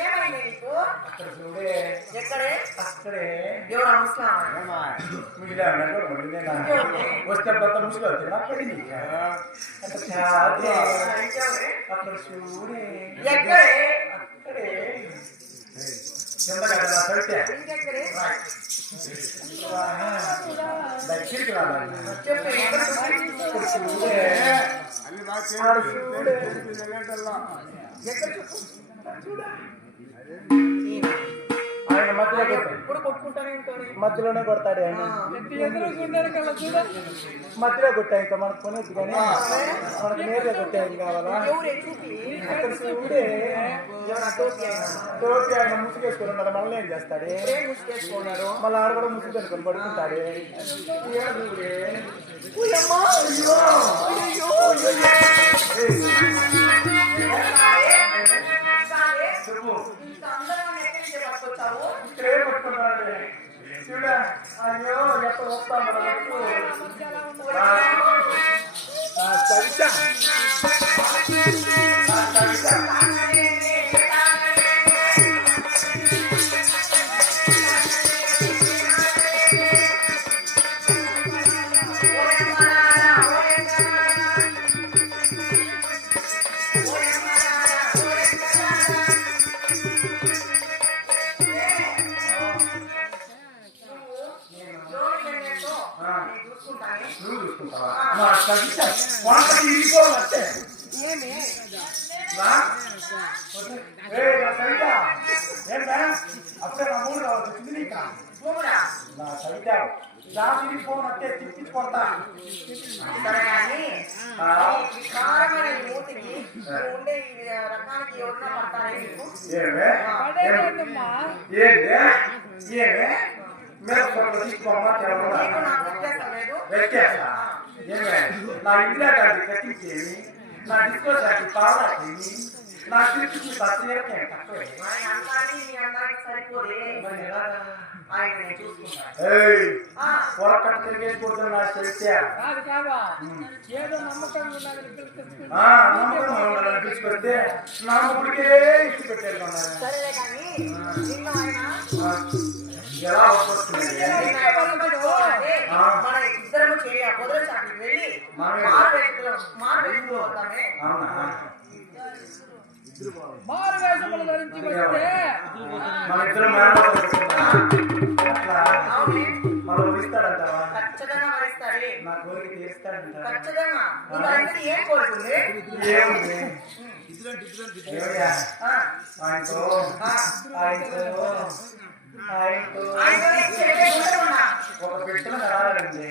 ఏమైంది నీకు అక్కడ చూడే ఎక్కడే అక్కడే ఎవరు ముస్లాం మిగిలిన అన్నాడు, మిగిలిన అన్నాడు. వస్తే కొత్త ముసుగు వచ్చింది అక్కడి అక్కడ చాదే అక్కడ చూడే ఎక్కడే అక్కడే కింద కదా తడితే ఇంకెక్కడే దగ్గరికి రావాలి చెప్పు ఎక్కడ ఆయన మధ్యలో ఎప్పుడు కొట్టుకుంటానే ఉంటాడు మధ్యలోనే కొడతాడు ఆయన. మధ్యలో కొట్టా ఇంకా మనకు కొనేది కానీ మనకు నేరుగా కొట్టాయి కావాలా? టోపీ టోపీ ఆయన ముసుగేసుకుని ఉన్నాడు మళ్ళీ ఏం చేస్తాడు? మళ్ళీ ఆడ కూడా ముసుగు పెట్టుకొని పడుకుంటాడు! అయ్యో! నుంచి చూడ అయ్యో ఎక్కడ వస్తాను కవిత కవిత మా సవిత వంట ఇరిగిపోవాలంటే నా? ఏయ్, నా సవిత. ఏంటా అప్పుడే నా మూడు కావాలి వచ్చింది నీకా? నా ఏమే? ఏమే? మీరు నా ఇందిరా గాంధీ కట్టించేమి నా డిస్కో సాటి పాడాకేమి నా తక్కువే పొరకట్ట తిరిగేసుకుంటున్న నమ్మకం ఉండాలని పిలిచిపెడితే ముడికే పెట్టారు ఆయన ఎలా వస్తుంది ఇద్దరము చేయ పొదల చాటుకు వెళ్ళి ధరించి వస్తే మన ఇద్దరం ఖచ్చితంగా నా కోరిక ఖచ్చితంగా నువ్వు ఏం కోరుకుంది? ఏముంది? ఆ, ఆయనతో ఆ. ఆయనతో ఒక పెట్టిన కావాలండి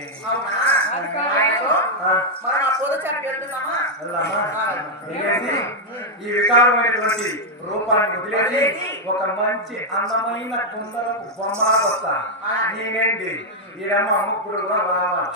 ఈ వికారమైనటువంటి రూపాన్ని వదిలేసి ఒక మంచి అందమైన కుందరకు బొమ్మలా వస్తా నేనేంటి ఈడమ్మ అమ్ముకుడు కూడా రావాలి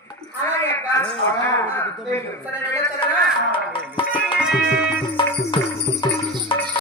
అలాగే అక్క. సరే వెళ్ళొచ్చా?